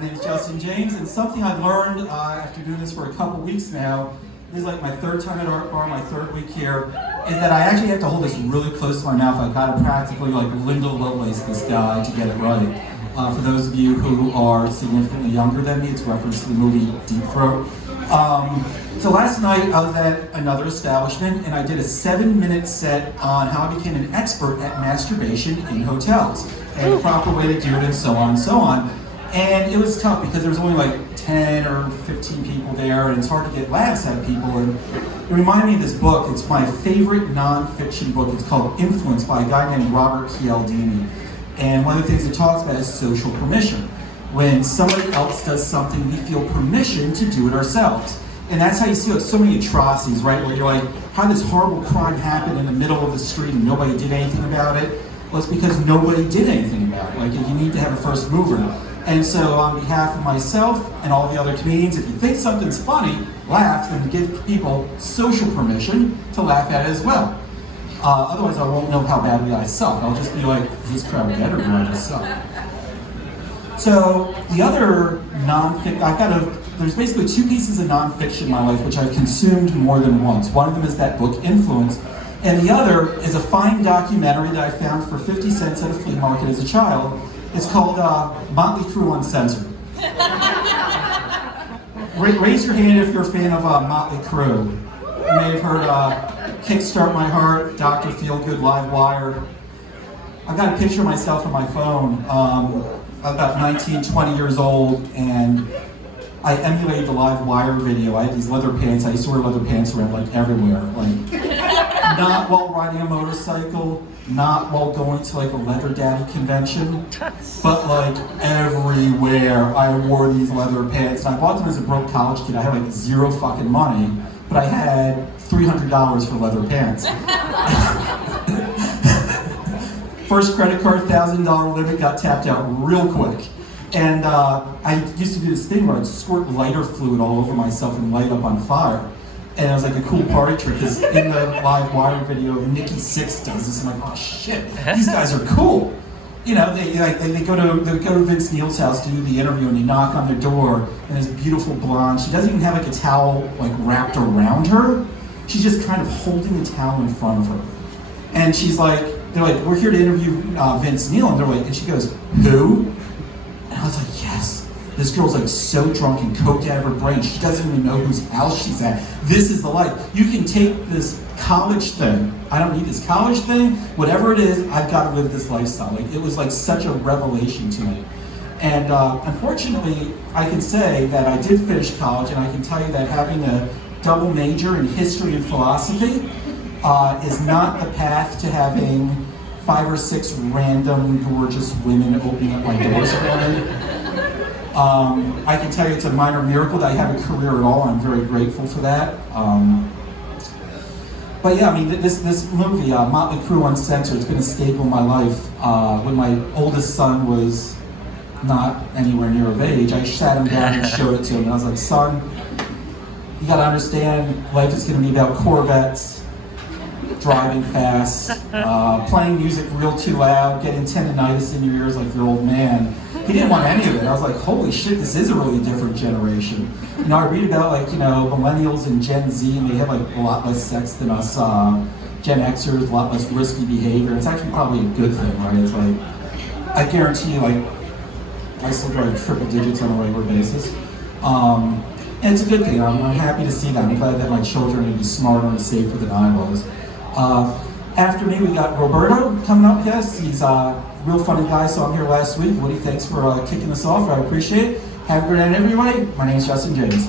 My name is Justin James, and something I've learned after doing this for a couple weeks now, this is like my third time at Art Bar, my third week here, is that I actually have to hold this really close to my mouth. I've got to practically like Linda Lovelace this guy to get it right. For those of you who are significantly younger than me, it's reference to the movie Deep Throat. So last night I was at another establishment and I did a 7-minute set on how I became an expert at masturbation in hotels and the proper way to do it and so on and so on. And it was tough because there was only like 10 or 15 people there and it's hard to get laughs out of people. And it reminded me of this book. It's my favorite non-fiction book. It's called Influence by a guy named Robert Cialdini. And one of the things it talks about is social permission. When somebody else does something, we feel permission to do it ourselves. And that's how you see like so many atrocities, right? Where you're like, how did this horrible crime happen in the middle of the street and nobody did anything about it? Well, it's because nobody did anything about it. Like, you need to have a first mover. And so on behalf of myself and all the other comedians, if you think something's funny, laugh, and give people social permission to laugh at it as well. Otherwise I won't know how badly I suck. I'll just be like, is this crowd dead or do I just suck? So the other non-fiction, there's basically 2 pieces of non-fiction in my life which I've consumed more than once. One of them is that book, Influence, and the other is a fine documentary that I found for 50 cents at a flea market as a child. It's called Motley Crue Uncensored. Raise your hand if you're a fan of Motley Crue. You may have heard Kickstart My Heart, Dr. Feelgood, Live Wire. I've got a picture of myself on my phone. I'm about 19, 20 years old, and I emulated the Live Wire video. I had these leather pants. I used to wear leather pants around like everywhere. Like, not while riding a motorcycle, not while going to like a leather daddy convention, but like everywhere I wore these leather pants. And I bought them as a broke college kid. I had like 0 fucking money, but I had $300 for leather pants. First credit card, $1,000 limit, got tapped out real quick. And I used to do this thing where I'd squirt lighter fluid all over myself and light up on fire. And it was like a cool party trick, because in the Live Wire video, Nikki Sixx does this, and I'm like, oh shit, these guys are cool. You know, they go to Vince Neil's house to do the interview, and they knock on their door, and this beautiful blonde, she doesn't even have like a towel like wrapped around her. She's just kind of holding the towel in front of her. And she's like, they're like, we're here to interview Vince Neil, and they're like, and she goes, who? And I was like, yes. This girl's like so drunk and coked out of her brain, she doesn't even know whose house she's at. This is the life. You can take this college thing. I don't need this college thing. Whatever it is, I've got to live this lifestyle. Like, it was like such a revelation to me. And unfortunately, I can say that I did finish college, and I can tell you that having a double major in history and philosophy is not the path to having 5 or 6 random gorgeous women opening up my doors for me. I can tell you it's a minor miracle that I have a career at all. I'm very grateful for that. But yeah, I mean, this movie, Motley Crue Uncensored, it's been a staple in my life. When my oldest son was not anywhere near of age, I sat him down and showed it to him. And I was like, son, you gotta understand, life is gonna be about Corvettes, driving fast, playing music real too loud, getting tendonitis in your ears like your old man. He didn't want any of it. I was like, holy shit, this is a really different generation. You know, I read about like, you know, millennials and Gen Z, and they have like a lot less sex than us Gen Xers, a lot less risky behavior. It's actually probably a good thing, right? It's like, I guarantee you, like, I still drive triple digits on a regular basis. And it's a good thing. I'm happy to see that. I'm glad that my children are going to be smarter and safer than I was. After me, we got Roberto coming up. Yes, he's a real funny guy. Saw him here last week. Woody, thanks for kicking us off. I appreciate it. Have a great night, everybody. My name is Justin James.